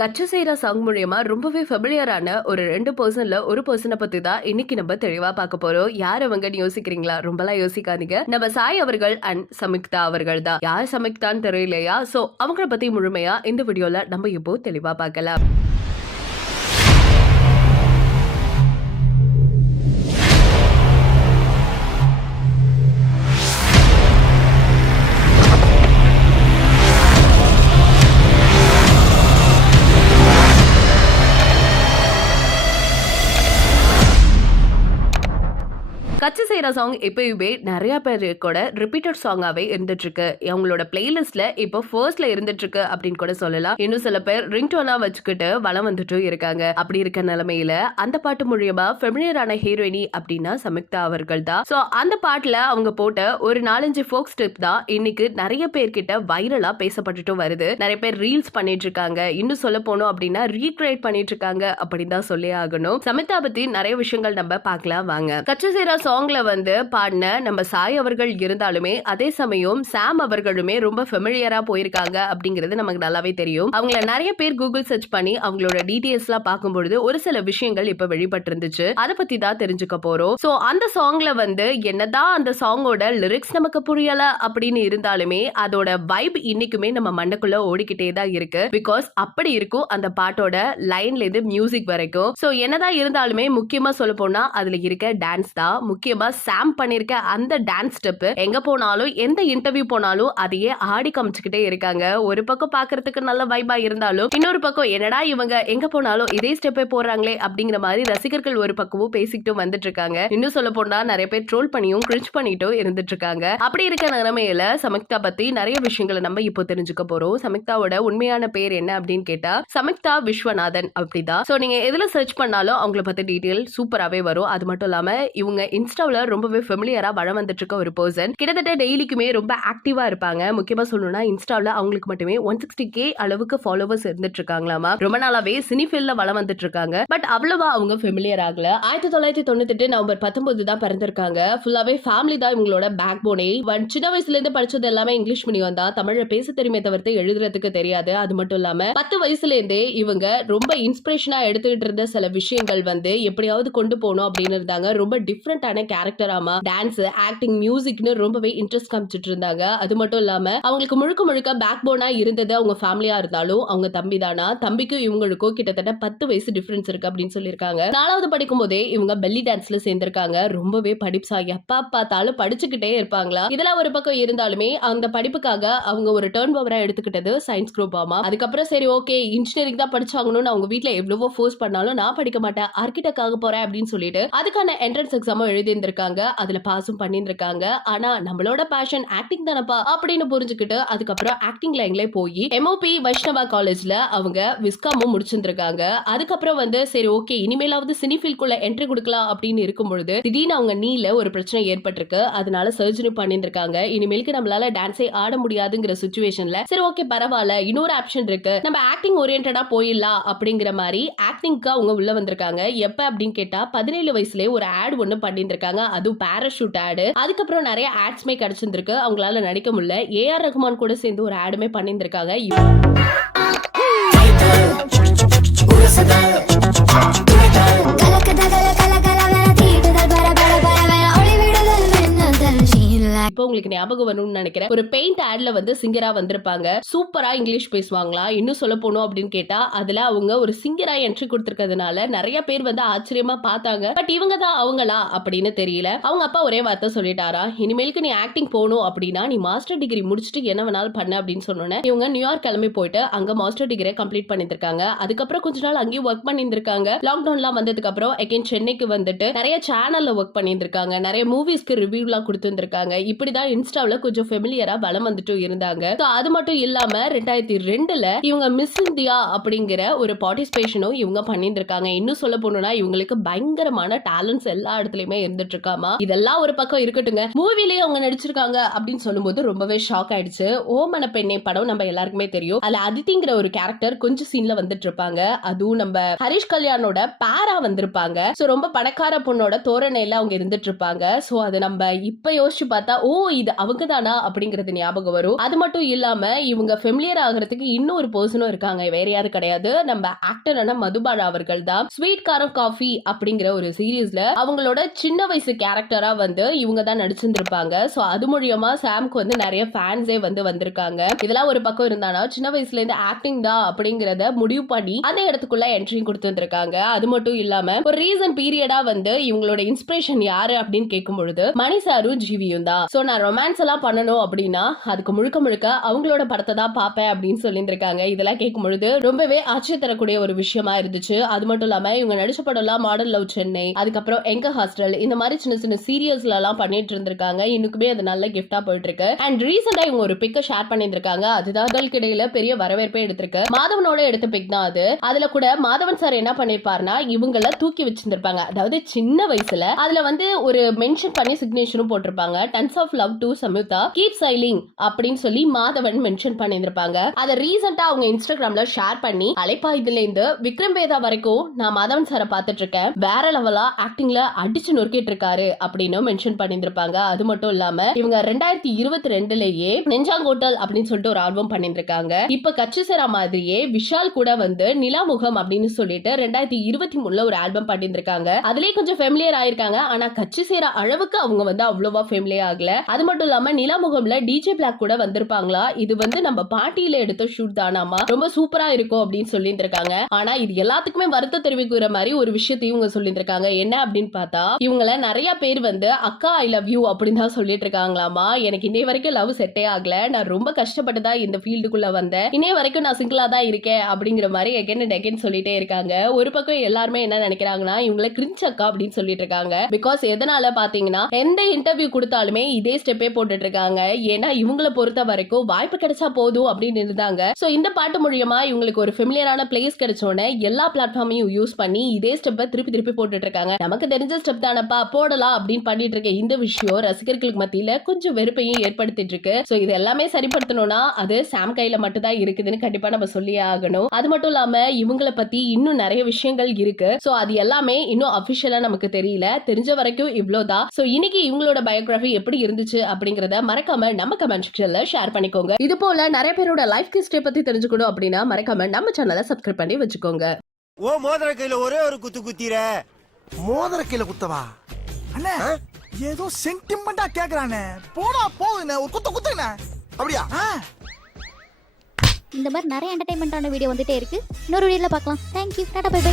கச்சு செய்கிற சாங் மூலியமா ரொம்பவே ஃபெமிலியரான ஒரு ரெண்டு பர்சன்ல ஒரு பர்சனை பத்தி தான் இன்னைக்கு நம்ம தெளிவா பார்க்க போறோம். யார் அவங்கன்னு யோசிக்கிறீங்களா? ரொம்பலாம் யோசிக்காதீங்க. நம்ம சாய் அவர்கள் அண்ட் சமிக்தா அவர்கள் தான் யார் சமிக்தான்னு தெரியலையா? சோ அவங்கள பத்தி முழுமையா இந்த வீடியோல நம்ம இப்போ தெளிவா பார்க்கலாம். கச்சி செய்கிற சாங் எப்பயுமே நிறைய பேர் கூட ரிப்பீட்டட் சாங்காவே இருந்துட்டு இருக்கு அவங்களோட பிளேலிஸ்ட்ல இப்போ ஃபர்ஸ்ட்ல இருந்துட்டு இருக்கு அப்படின்னு கூட சொல்லலாம். இன்னும் சில பேர் ரிங் டோனா வச்சுக்கிட்டு வளம் வந்துட்டு இருக்காங்க. அப்படி இருக்க நிலைமையில அந்த பாட்டு மூலியமா ஃபெமிலியரான ஹீரோயினி அப்படின்னா சமிக்தா அவர்கள் தான். ஸோ அந்த பாட்டுல அவங்க போட்ட ஒரு நாலஞ்சு ஃபோக் ஸ்டெப் தான் இன்னைக்கு நிறைய பேர்கிட்ட வைரலா பேசப்பட்டுட்டும் வருது. நிறைய பேர் ரீல்ஸ் பண்ணிட்டு இருக்காங்க இன்னும் சொல்ல போனோம் அப்படின்னா ரீக்ரியேட் பண்ணிட்டு இருக்காங்க அப்படின்னு தான் சொல்லி ஆகணும். சமிதா பத்தி நிறைய விஷயங்கள் நம்ம பார்க்கலாம் வாங்க. கச்சசேரா சாங்ல வந்து பாடின நம்ம சாய் அவர்கள் இருந்தாலுமே அதே சமயம் சாம் அவர்களுமே ரொம்ப ஃபெமிலியரா போயிருக்காங்க அப்படிங்கிறது நமக்கு நல்லாவே தெரியும். அவங்கள நிறைய பேர் கூகுள் சர்ச் பண்ணி அவங்களோட டீடைல்ஸ் எல்லாம் பார்க்கும்பொழுது ஒரு சில விஷயங்கள் இப்ப வெளிப்பட்டு இருந்துச்சு அதை பத்தி தான் தெரிஞ்சுக்க போறோம். சோ அந்த சாங்ல வந்து என்னதான் அந்த சாங்கோட லிரிக்ஸ் நமக்கு புரியல அப்படின்னு இருந்தாலுமே அதோட வைப் இன்னைக்குமே நம்ம மண்ணுக்குள்ள ஓடிக்கிட்டே தான் இருக்கு. பிகாஸ் அப்படி இருக்கும் அந்த பாட்டோட லைன்ல இருந்து மியூசிக் வரைக்கும். சோ என்னதான் இருந்தாலுமே முக்கியமா சொல்ல போனா அதுல இருக்க டான்ஸ் தான் முக்கியமா சாம் பண்ணிருக்க அந்த டான்ஸ் ஸ்டெப் எங்க போனாலும் எந்த இன்டர்வியூ போனாலும் அதையே ஆடி காமிச்சுக்கிட்டே இருக்காங்க. ஒரு பக்கம் பாக்குறதுக்கு நல்ல வைபா இருந்தாலும் இன்னொரு பக்கம் என்னடா இவங்க எங்க போனாலும் இதே ஸ்டெப்பே போறாங்களே அப்படிங்கிற மாதிரி ரசிகர்கள் ஒரு பக்கமும் பேசிக்கிட்டு வந்துட்டு இருக்காங்க இன்னும் சொல்ல போனா நிறைய பேர் ட்ரோல் பண்ணியும் கிரிஞ்ச் பண்ணிட்டும் இருந்துட்டு இருக்காங்க அப்படி இருக்க நிலைமையில சமிக்தா பத்தி நிறைய விஷயங்களை நம்ம இப்போ தெரிஞ்சுக்க போறோம். சமிக்தாவோட உண்மையான பேர் என்ன அப்படின்னு கேட்டா சமக்தா விஸ்வநாதன் அப்படிதான். சோ நீங்க எதுல சர்ச் பண்ணாலும் அவங்கள பத்தி டீட்டெயில் சூப்பராவே வரும். அது மட்டும் இல்லாம இவங்க இன்ஸ்டாவில் ரொம்பவே ஃபெமிலியராக வளம் வந்துட்டு இருக்க ஒரு பர்சன் கிட்டத்தட்ட டெய்லிக்குமே ரொம்ப ஆக்டிவாக இருப்பாங்க. முக்கியமாக சொல்லணும்னா இன்ஸ்டாவில் அவங்களுக்கு மட்டுமே ஒன் சிக்ஸ்டி கே அளவுக்கு ஃபாலோவர்ஸ் இருந்துட்டு இருக்காங்களாமா ரொம்ப நாளாவே சினிஃபீல்ட்ல வளம் வந்துட்டு இருக்காங்க பட் அவ்வளவா அவங்க ஃபெமிலியர் ஆகல. ஆயிரத்தி தொள்ளாயிரத்தி தொண்ணூத்தெட்டு நவம்பர் பத்தொன்பது தான் பிறந்திருக்காங்க. ஃபுல்லாவே ஃபேமிலி தான் இவங்களோட பேக் போனே சின்ன வயசுல இருந்து படிச்சது எல்லாமே இங்கிலீஷ் மீடியம் தான். தமிழ்ல பேச தெரியுமே தவிர்த்து எழுதுறதுக்கு தெரியாது. அது மட்டும் இல்லாம பத்து வயசுல இருந்தே இவங்க ரொம்ப இன்ஸ்பிரேஷனா எடுத்துக்கிட்டு இருந்த சில விஷயங்கள் வந்து எப்படியாவது கொண்டு போகணும் அப்படின்னு இருந்தாங்க. ரொம்ப டிஃப்ரெண்டான கேரக்டராமா டான்ஸ் ஆக்டிங் மியூசிக்னு ரொம்பவே இன்ட்ரெஸ்ட் காமிச்சிட்டு இருந்தாங்க. அது மட்டும் இல்லாம அவங்களுக்கு முழுக்க முழுக்க பேக் போனா இருந்தது அவங்க ஃபேமிலியா இருந்தாலும் அவங்க தம்பி தானா. தம்பிக்கும் இவங்களுக்கும் கிட்டத்தட்ட பத்து வயசு டிஃபரன்ஸ் இருக்கு அப்படின்னு சொல்லியிருக்காங்க. நாலாவது படிக்கும் போதே இவங்க பெல்லி டான்ஸ்ல சேர்ந்திருக்காங்க. ரொம்பவே படிப்ஸா எப்ப பார்த்தாலும் படிச்சுக்கிட்டே இருப்பாங்களா? இதெல்லாம் ஒரு பக்கம் இருந்தாலுமே அந்த படிப்புக்காக அவங்க ஒரு டேர்ன் ஓவரா எடுத்துக்கிட்டது சயின்ஸ் குரூப் ஆமா. அதுக்கப்புறம் சரி ஓகே இன்ஜினியரிங் தான் படிச்சாங்கன்னு அவங்க வீட்ல எவ்வளவோ ஃபோர்ஸ் பண்ணாலும் நான் படிக்க மாட்டேன். ஆர்கிடெக்ட் ஆக போறேன் அப்படின்னு சொல்லிட்டு அதுக்கான என்ட்ரன்ஸ் எக்ஸாமும் எழுதியிருந்திருக்காங்க அதுல பாஸும் பண்ணியிருந்திருக்காங்க. ஆனா நம்மளோட பேஷன் ஆக்டிங் தானப்பா? அப்படின்னு புரிஞ்சுக்கிட்டு அதுக்கப்புறம் ஆக்டிங் லைன்ல போய் எம்ஓபி வைஷ்ணவா காலேஜ்ல அவங்க விஸ்காமும் முடிச்சிருந்திருக்காங்க. அதுக்கப்புறம் வந்து சரி ஓகே இனிமேலாவது சினி என்ட்ரி கொடுக்கலாம் அப்படின்னு இருக்கும் பொழுது திடீர்னு அவங்க நீல ஒரு பிரச்சனை ஏற்பட்டிருக்கு. அதனால சர்ஜரி பண்ணியிருந்திருக்காங்க. இனிமேலுக்கு நம்மளால டான்ஸே ஆட முடியாதுங்கிற சுச்சுவேஷன்ல சரி ஓகே பரவாயில்ல இன்னொரு ஆப்ஷன் இருக்கு. நம்ம ஆக்டிங் ஓரியன்டா போயிடலாம் அப்படிங்கிற மாதிரி ஆக்டிங்க்கு அவங்க உள்ள வந்திருக்காங்க. எப்ப அப்படின்னு கேட்டா பதினேழு வயசுலயே ஒரு ஆட் ஒண்ணு பண்ணியிருக்காங்க அதுவும் பேராஷூட் ஆடு அதுக்கப்புறம் நிறைய ஆட்ஸ்மே கிடைச்சிருந்திருக்கு. அவங்களால நடிக்க முடியல. ஏஆர் ரஹ்மான் கூட சேர்ந்து ஒரு ஆடுமே பண்ணியிருந்திருக்காங்க கலக்கதாக இப்போ உங்களுக்கு ஞாபகம் வரும்னு நினைக்கிறேன். ஒரு பெயிண்ட் ஆட்ல வந்து சிங்கரா வந்திருப்பாங்க. சூப்பரா இங்கிலீஷ் பேசுவாங்களா? இன்னும் சொல்ல போனோம் அப்படின்னு கேட்டா அதுல அவங்க ஒரு சிங்கரா என்ட்ரி கொடுத்திருக்கிறதுனால நிறைய பேர் வந்து ஆச்சரியமா பார்த்தாங்க. பட் இவங்க தான் அவங்களா? அப்படின்னு தெரியல. அவங்க அப்பா ஒரே வார்த்தை சொல்லிட்டாரா? இனிமேலுக்கு நீ ஆக்டிங் போகணும் அப்படின்னா நீ மாஸ்டர் டிகிரி முடிச்சுட்டு என்ன வேணாலும் பண்ண அப்படின்னு சொன்னோன்னே இவங்க நியூயார்க் கிளம்பி போயிட்டு அங்க மாஸ்டர் டிகிரி கம்ப்ளீட் பண்ணிருக்காங்க அதுக்கப்புறம் கொஞ்ச நாள் அங்கேயும் ஒர்க் பண்ணியிருந்திருக்காங்க. லாக்டவுன்லாம் வந்ததுக்கு அப்புறம் அகைன் சென்னைக்கு வந்துட்டு நிறைய சேனல்ல ஒர்க் பண்ணியிருந்திருக்காங்க. நிறைய மூவிஸ்க்கு ரிவ்யூலாம் கொடுத்துருந்துருக்காங்க. இப்படி இப்படிதான் இன்ஸ்டாவில் கொஞ்சம் ஃபெமிலியரா வளம் வந்துட்டு இருந்தாங்க. அது மட்டும் இல்லாம ரெண்டாயிரத்தி ரெண்டுல இவங்க மிஸ் இந்தியா அப்படிங்கிற ஒரு பார்ட்டிசிபேஷனும் இவங்க பண்ணிட்டு இருக்காங்க இன்னும் சொல்ல போனோம்னா இவங்களுக்கு பயங்கரமான டேலண்ட்ஸ் எல்லா இடத்துலயுமே இருந்துட்டு இருக்காமா இதெல்லாம் ஒரு பக்கம் இருக்கட்டுங்க. மூவிலேயே அவங்க நடிச்சிருக்காங்க அப்படின்னு சொல்லும்போது ரொம்பவே ஷாக் ஆயிடுச்சு. ஓமன பெண்ணே படம் நம்ம எல்லாருக்குமே தெரியும். அதுல அதித்திங்கிற ஒரு கேரக்டர் கொஞ்சம் சீன்ல வந்துட்டு இருப்பாங்க அதுவும் நம்ம ஹரிஷ் கல்யாணோட பேரா வந்திருப்பாங்க. சோ ரொம்ப பணக்கார பொண்ணோட தோரணையில அவங்க இருந்துட்டு இருப்பாங்க சோ அது நம்ம இப்ப யோசிச்சு பார்த்தா ஓ இது அவங்க தானா அப்படிங்கறது ஞாபகம் வரும். அது மட்டும் இல்லாம இவங்க ஃபெமிலியர் ஆகிறதுக்கு இன்னொரு பர்சனும் இருக்காங்க. வேற யாரும் கிடையாது. நம்ம ஆக்டரான மதுபாலா அவர்கள் தான். ஸ்வீட் காரம் காஃபி அப்படிங்கிற ஒரு சீரீஸ்ல அவங்களோட சின்ன வயசு கேரக்டரா வந்து இவங்க தான் நடிச்சிருந்திருப்பாங்க. சோ அது மூலியமா சாம்க்கு வந்து நிறைய ஃபேன்ஸே வந்து வந்திருக்காங்க. இதெல்லாம் ஒரு பக்கம் இருந்தானா சின்ன வயசுல இருந்து ஆக்டிங் தான் அப்படிங்கறத முடிவு பண்ணி அந்த இடத்துக்குள்ள என்ட்ரி கொடுத்துருக்காங்க அது மட்டும் இல்லாம ஒரு ரீசன் பீரியடா வந்து இவங்களோட இன்ஸ்பிரேஷன் யாரு அப்படின்னு கேட்கும் பொழுது மணி சாரும் ஜீவியும் தான். ஸோ நான் ரொமான்ஸ் எல்லாம் பண்ணணும் அப்படின்னா அதுக்கு முழுக்க முழுக்க அவங்களோட படத்தை தான் பார்ப்பேன் அப்படின்னு சொல்லியிருக்காங்க இதெல்லாம் கேட்கும் பொழுது ரொம்பவே ஆச்சரிய தரக்கூடிய ஒரு விஷயமா இருந்துச்சு. அது மட்டும் இல்லாம இவங்க நடிச்ச படம்லாம் மாடல் லவ் சென்னை அதுக்கப்புறம் எங்க ஹாஸ்டல் இந்த மாதிரி சின்ன சின்ன சீரியல்ஸ்ல எல்லாம் பண்ணிட்டு இருந்திருக்காங்க. இன்னுக்குமே அது நல்ல கிஃப்டா போயிட்டு இருக்கு அண்ட் ரீசெண்டா இவங்க ஒரு பிக்க ஷேர் பண்ணியிருக்காங்க அதுதான் அதற்கு இடையில பெரிய வரவேற்பே எடுத்திருக்கு. மாதவனோட எடுத்த பிக் தான் அது. அதுல கூட மாதவன் சார் என்ன பண்ணிருப்பாருன்னா இவங்கள தூக்கி வச்சிருந்திருப்பாங்க. அதாவது சின்ன வயசுல அதுல வந்து ஒரு மென்ஷன் பண்ணி சிக்னேச்சரும் போட்டிருப்பாங்க. Tons of love to Samyuktha keep smiling அப்படின்னு சொல்லி மாதவன் மென்ஷன் பண்ணியிருப்பாங்க அதை ரீசெண்டா அவங்க இன்ஸ்டாகிராம்ல ஷேர் பண்ணி அலைப்பா இதுல இருந்து விக்ரம் வேதா வரைக்கும் நான் மாதவன் சாரை பார்த்துட்டு இருக்கேன் வேற லெவலா ஆக்டிங்ல அடிச்சு நொறுக்கிட்டு இருக்காரு அப்படின்னு மென்ஷன் பண்ணியிருப்பாங்க அது மட்டும் இல்லாம இவங்க ரெண்டாயிரத்தி இருபத்தி ரெண்டுலயே நெஞ்சாங்கோட்டல் அப்படின்னு சொல்லிட்டு ஒரு ஆல்பம் பண்ணியிருக்காங்க இப்ப கட்சி சேரா மாதிரியே விஷால் கூட வந்து நிலாமுகம் அப்படின்னு சொல்லிட்டு ரெண்டாயிரத்தி இருபத்தி மூணுல ஒரு ஆல்பம் பண்ணியிருக்காங்க அதுலயே கொஞ்சம் ஃபெமிலியர் ஆயிருக்காங்க. ஆனா கட்சி சேர அளவுக்கு அவங்க வந்து அவ்வளவா ஃபெமிலியர் ஆகல. அது மட்டும் இல்லாம நிலாமுகம்ல டிஜே பிளாக் கூட வந்திருப்பாங்களா? இது வந்து நம்ம பாட்டியில எடுத்த ஷூட் தானாமா? ரொம்ப சூப்பரா இருக்கும் அப்படின்னு சொல்லிட்டு இருக்காங்க ஆனா இது எல்லாத்துக்குமே வருத்தம் தெரிவிக்கிற மாதிரி ஒரு விஷயத்தையும் இவங்க சொல்லிட்டு இருக்காங்க என்ன அப்படின்னு பார்த்தா இவங்கள நிறைய பேர் வந்து அக்கா ஐ லவ் யூ அப்படின்னு தான் சொல்லிட்டு இருக்காங்களாமா எனக்கு இன்னை வரைக்கும் லவ் செட்டே ஆகல. நான் ரொம்ப கஷ்டப்பட்டு தான் இந்த ஃபீல்டுக்குள்ள வந்தேன். இன்னை வரைக்கும் நான் சிங்கிளா தான் இருக்கேன் அப்படிங்கிற மாதிரி எகன் அண்ட் எகன் சொல்லிட்டே இருக்காங்க. ஒரு பக்கம் எல்லாருமே என்ன நினைக்கிறாங்கன்னா இவங்கள கிரிஞ்ச் அக்கா அப்படின்னு சொல்லிட்டு இருக்காங்க பிகாஸ் எதனால பாத்தீங்கன்னா எந்த இன்டர்வியூ கொடுத்தாலுமே இதே ஸ்டெப்பே போட்டுட்டு இருக்காங்க ஏன்னா இவங்கள பொறுத்த வரைக்கும் வாய்ப்பு கிடைச்சா போதும் அப்படின்னு இருந்தாங்க. ஸோ இந்த பாட்டு மூலியமா இவங்களுக்கு ஒரு ஃபெமிலியரான பிளேஸ் கிடைச்சோடனே எல்லா பிளாட்ஃபார்மையும் யூஸ் பண்ணி இதே ஸ்டெப்பை திருப்பி திருப்பி போட்டுட்டு இருக்காங்க நமக்கு தெரிஞ்ச ஸ்டெப் தானப்பா போடலாம் அப்படின்னு பண்ணிட்டு இருக்க இந்த விஷயம் ரசிகர்களுக்கு மத்தியில கொஞ்சம் வெறுப்பையும் ஏற்படுத்திட்டு இருக்கு ஸோ இது எல்லாமே சரிப்படுத்தணும்னா அது சாம் கையில மட்டும் தான் இருக்குதுன்னு கண்டிப்பா நம்ம சொல்லியே ஆகணும். அது மட்டும் இல்லாம இவங்கள பத்தி இன்னும் நிறைய விஷயங்கள் இருக்கு. சோ அது எல்லாமே இன்னும் அபிஷியலா நமக்கு தெரியல. தெரிஞ்ச வரைக்கும் இவ்வளவுதான். சோ இன்னைக்கு இவங்களோட பயோகிராஃபி எப்படி இருந்துச்சு அப்படிங்கறத மறக்காம நம்ம கமெண்ட் செக்ஷன்ல ஷேர் பண்ணிக்கோங்க. இது போல நிறைய பேரோட லைஃப் ஹிஸ்டரி பத்தி தெரிஞ்சுக்கணும் அப்படின்னா மறக்காம நம்ம சேனலை சப்ஸ்கிரைப் பண்ணி வச்சுக்கோங்க. ஓ மோதிர கையில ஒரே ஒரு குத்து குத்திர. மோதிர கையில குத்தவா? அண்ணே ஏதோ சென்டிமெண்டா கேக்குறானே. போடா போகுதுண்ணே ஒரு குத்த குத்துண்ணே. அப்படியா? இந்த மாதிரி நிறைய என்டர்டைன்மெண்ட்டான வீடியோ வந்துட்டே இருக்கு. இன்னொரு வீடியோல பார்க்கலாம். Thank you tata bye by